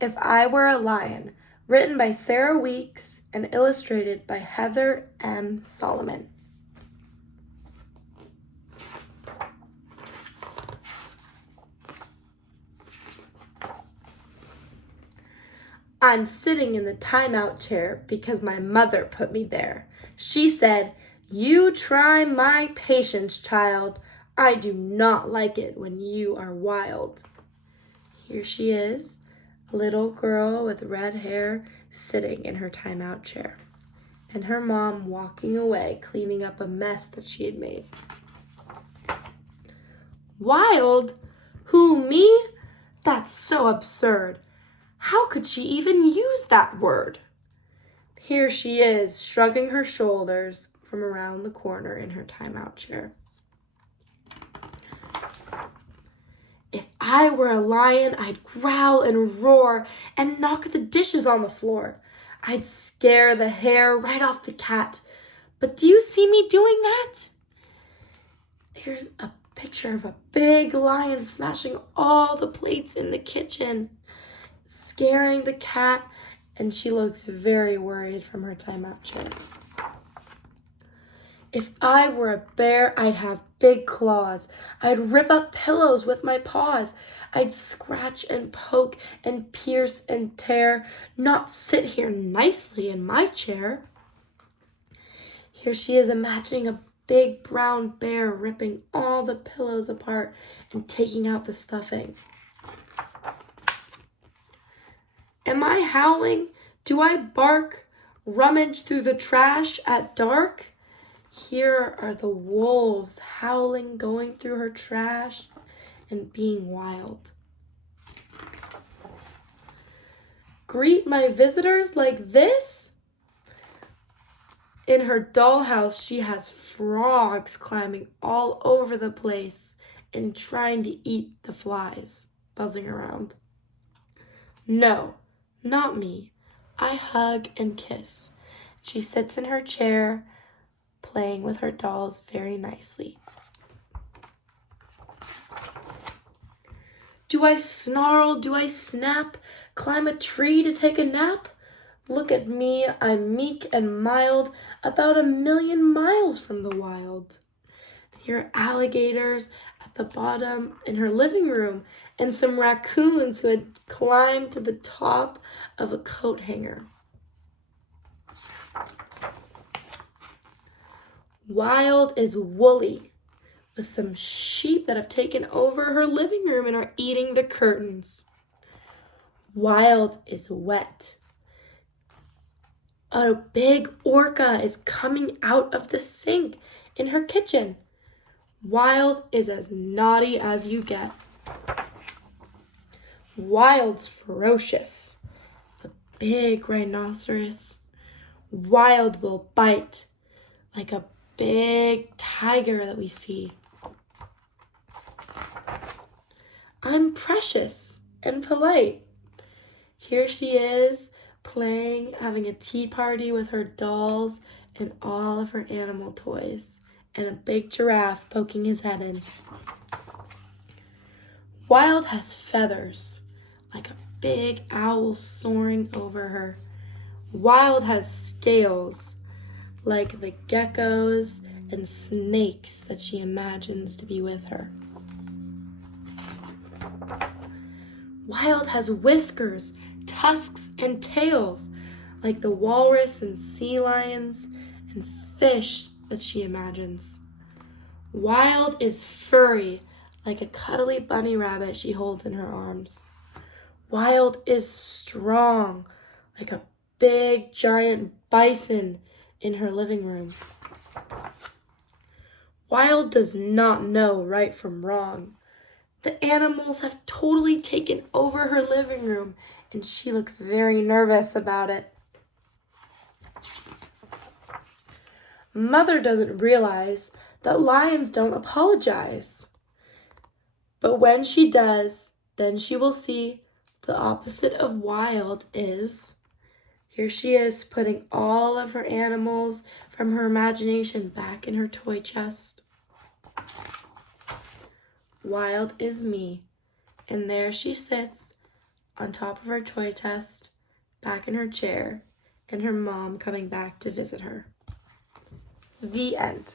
If I Were a Lion, written by Sarah Weeks and illustrated by Heather M. Solomon. I'm sitting in the timeout chair because my mother put me there. She said, "You try my patience, child. I do not like it when you are wild." Here she is, a little girl with red hair sitting in her timeout chair, and her mom walking away cleaning up a mess that she had made. Wild? Who, me? That's so absurd. How could she even use that word? Here she is, shrugging her shoulders from around the corner in her timeout chair. If I were a lion, I'd growl and roar and knock the dishes on the floor. I'd scare the hair right off the cat. But do you see me doing that? Here's a picture of a big lion smashing all the plates in the kitchen, scaring the cat, and she looks very worried from her timeout chair. If I were a bear, I'd have big claws. I'd rip up pillows with my paws. I'd scratch and poke and pierce and tear, not sit here nicely in my chair. Here she is imagining a big brown bear ripping all the pillows apart and taking out the stuffing. Am I howling? Do I bark? Rummage through the trash at dark? Here are the wolves howling, going through her trash and being wild. Greet my visitors like this? In her dollhouse, she has frogs climbing all over the place and trying to eat the flies buzzing around. No, not me. I hug and kiss. She sits in her chair, playing with her dolls very nicely. Do I snarl? Do I snap? Climb a tree to take a nap? Look at me, I'm meek and mild, about 1,000,000 miles from the wild. Here are alligators at the bottom in her living room and some raccoons who had climbed to the top of a coat hanger. Wild is woolly, with some sheep that have taken over her living room and are eating the curtains. Wild is wet. A big orca is coming out of the sink in her kitchen. Wild is as naughty as you get. Wild's ferocious. The big rhinoceros. Wild will bite like a big tiger that we see. I'm precious and polite. Here she is, playing, having a tea party with her dolls and all of her animal toys, and a big giraffe poking his head in. Wild has feathers, like a big owl soaring over her. Wild has scales, like the geckos and snakes that she imagines to be with her. Wild has whiskers, tusks, and tails, like the walrus and sea lions and fish that she imagines. Wild is furry, like a cuddly bunny rabbit she holds in her arms. Wild is strong, like a big giant bison in her living room. Wild does not know right from wrong. The animals have totally taken over her living room, and she looks very nervous about it. Mother doesn't realize that lions don't apologize. But when she does, then she will see the opposite of wild is. Here she is, putting all of her animals from her imagination back in her toy chest. Wild is me, and there she sits on top of her toy chest, back in her chair, and her mom coming back to visit her. The end.